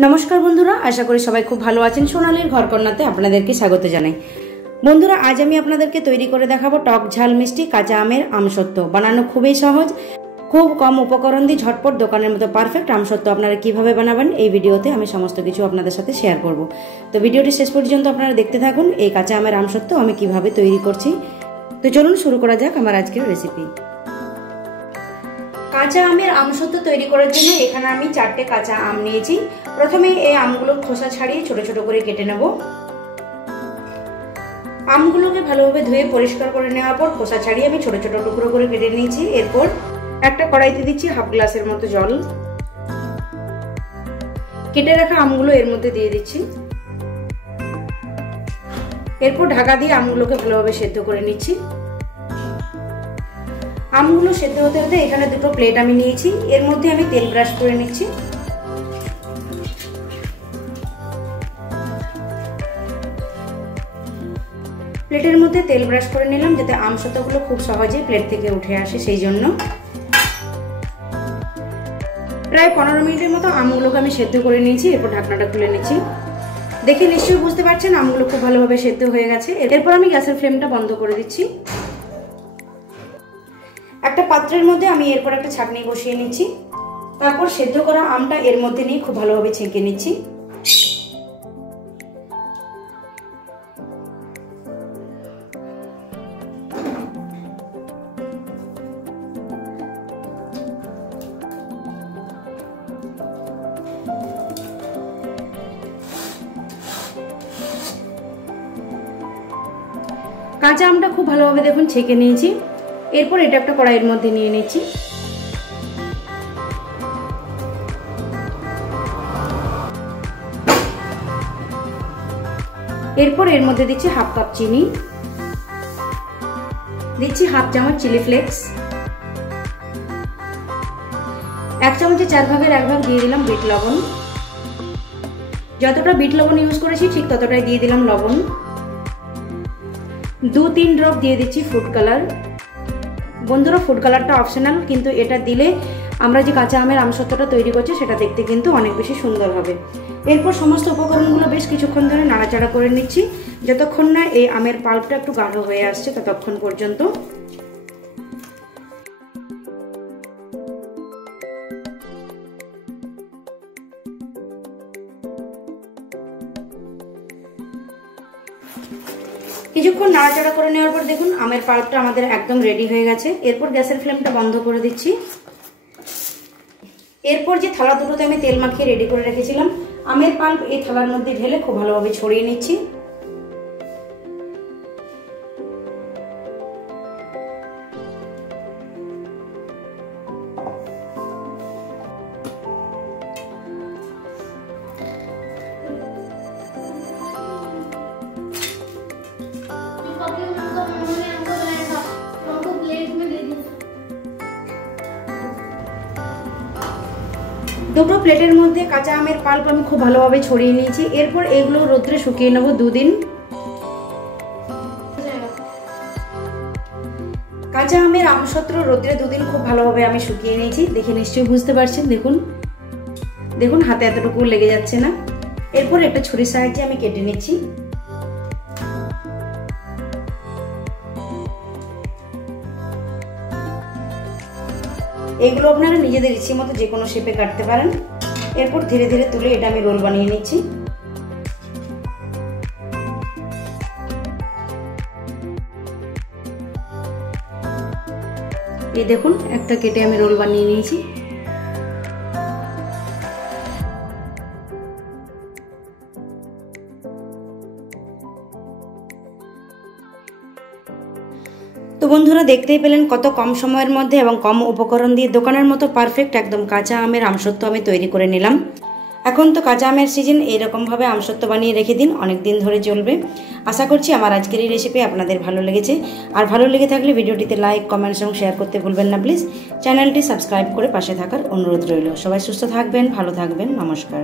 नमस्कार बंधुरा आशा करी सबाई खूब भालो आछेन। सोनालीर घरकन्नाते आपनादेरके स्वागत जानाई। बंधुरा आज आमी आपनादेरके तैरी करे देखाबो टक झाल मिष्टि काँचा आमेर आमसत्व। बानानो खुबই सहज, खूब कम उपकरण दिए झटपट दोकानेर मतो पारफेक्ट आमसत्व आपनारा किभाबे बानाबेन এই ভিডিওতে আমি সমস্ত কিছু আপনাদের সাথে শেয়ার করব। তো ভিডিওটি শেষ পর্যন্ত আপনারা দেখতে থাকুন এই কাঁচা আমের আমসত্ব আমি কিভাবে তৈরি করছি। তো চলুন শুরু করা যাক আমার আজকের রেসিপি। কাঁচা আমের আমসত্ব তৈরি করার জন্য এখানে আমি 4টে কাঁচা আম নিয়েছি। প্রথমে এই আমগুলোর খোসা ছাড়িয়ে ছোট ছোট করে কেটে নেব। আমগুলোকে ভালোভাবে ধুয়ে পরিষ্কার করে নেওয়ার পর খোসা ছাড়িয়ে আমি ছোট ছোট টুকরো করে কেটে নিয়েছি। এরপর একটা কড়াইতে দিচ্ছি হাফ গ্লাসের মতো জল। কেটে রাখা আমগুলো এর মধ্যে দিয়ে দিচ্ছি। এরপর ঢাকা দিয়ে আমগুলোকে ভালোভাবে সেদ্ধ করে নিচ্ছি। আমগুলো সেদ্ধ হতে হতে এখানে দুটো প্লেট আমি নিয়েছি, এর মধ্যে আমি তেল ব্রাশ করে নিচ্ছি। প্লেটের মধ্যে তেল ব্রাশ করে নিলাম যাতে আমসত্বগুলো খুব সহজেই প্লেট থেকে উঠে আসে, সেই জন্য। প্রায় 15 মিনিটের মতো আমগুলোকে আমি সেদ্ধ করে নিয়েছি। এরপর ঢাকনাটা খুলে নিচ্ছি। দেখে নিশ্চয়ই বুঝতে পারছেন আমগুলো খুব ভালোভাবে সেদ্ধ হয়ে গেছে। এরপর আমি গ্যাসের ফ্লেমটা বন্ধ করে দিচ্ছি। একটা পাত্রের মধ্যে আমি এরপর একটা ছাঁকনি বসিয়ে নিচ্ছি। তারপর সেদ্ধ করা আমটা এর মধ্যে নিয়ে খুব ভালোভাবে ছেঁকে নিচ্ছি। কাঁচা আমটা খুব ভালোভাবে দেখুন ছেঁকে নিয়েছি। এরপর এটা একটা কড়াইয়ের মধ্যে নিয়ে নিচ্ছি। এরপর এর মধ্যে দিচ্ছি হাফ কাপ চিনি, দিচ্ছি হাফ চামচ চিলি ফ্লেক্স, 1 চামচের 4 ভাগের 1 ভাগ দিয়ে দিলাম বিট লবণ। যতটা বিট লবণ ইউজ করেছি ঠিক ততটাই দিয়ে দিলাম লবণ। 2-3 ড্রপ দিয়ে দিচ্ছি ফুড কালার। বন্ধুরা ফুড কালারটা অপশনাল, কিন্তু এটা দিলে আমরা যে কাঁচা আমের আমসত্বটা তৈরি করছি সেটা দেখতে কিন্তু অনেক বেশি সুন্দর হবে। এরপর সমস্ত উপকরণগুলো বেশ কিছুক্ষণ ধরে নাড়াচাড়া করে নিচ্ছি যতক্ষণ না এই আমের পাল্পটা একটু গাঢ় হয়ে আসছে ততক্ষণ পর্যন্ত। কিছুক্ষণ নাড়াচাড়া করে নেওয়ার পর দেখুন আমের পাল্পটা আমাদের একদম রেডি হয়ে গেছে। এরপর গ্যাসের ফ্লেমটা বন্ধ করে দিচ্ছি। এরপর যে থালা দুটোতে আমি তেল মাখিয়ে রেডি করে রেখেছিলাম আমের পাল্প এই থালার মধ্যে ঢেলে খুব ভালোভাবে ছড়িয়ে নিচ্ছি। দুটো প্লেটের মধ্যে কাঁচা আমের পাল্প আমি খুব ভালোভাবে ছড়িয়ে নিয়েছি। এরপর এগুলো রোদ্রে শুকিয়ে নেব 2 দিন। কাঁচা আমের আমসত্ব রোদ্রে 2 দিন খুব ভালোভাবে আমি শুকিয়ে নিয়েছি। দেখে নিশ্চয়ই বুঝতে পারছেন, দেখুন দেখুন হাতে এতটুকু লেগে যাচ্ছে না। এরপর একটা ছুরির সাহায্যে আমি কেটে নিচ্ছি। এগুলো আপনারা নিজেদের ইচ্ছে মতো যে কোনো শেপে কাটতে পারেন। এরপর ধীরে ধীরে তুলে এটা আমি রোল বানিয়ে নিচ্ছি। এই দেখুন একটা কেটে আমি রোল বানিয়ে নিয়েছি। তো বন্ধুরা দেখতেই পেলেন কত কম সময়ের মধ্যে এবং কম উপকরণ দিয়ে দোকানের মতো পারফেক্ট একদম কাঁচা আমের আমসত্ব আমি তৈরি করে নিলাম। এখন তো কাঁচা আমের সিজন, এইরকমভাবে আমসত্ব বানিয়ে রেখে দিন, অনেক দিন ধরে চলবে। আশা করছি আমার আজকের এই রেসিপি আপনাদের ভালো লেগেছে। আর ভালো লেগে থাকলে ভিডিওটিতে লাইক, কমেন্টস এবং শেয়ার করতে ভুলবেন না প্লিজ। চ্যানেলটি সাবস্ক্রাইব করে পাশে থাকার অনুরোধ রইল। সবাই সুস্থ থাকবেন, ভালো থাকবেন, নমস্কার।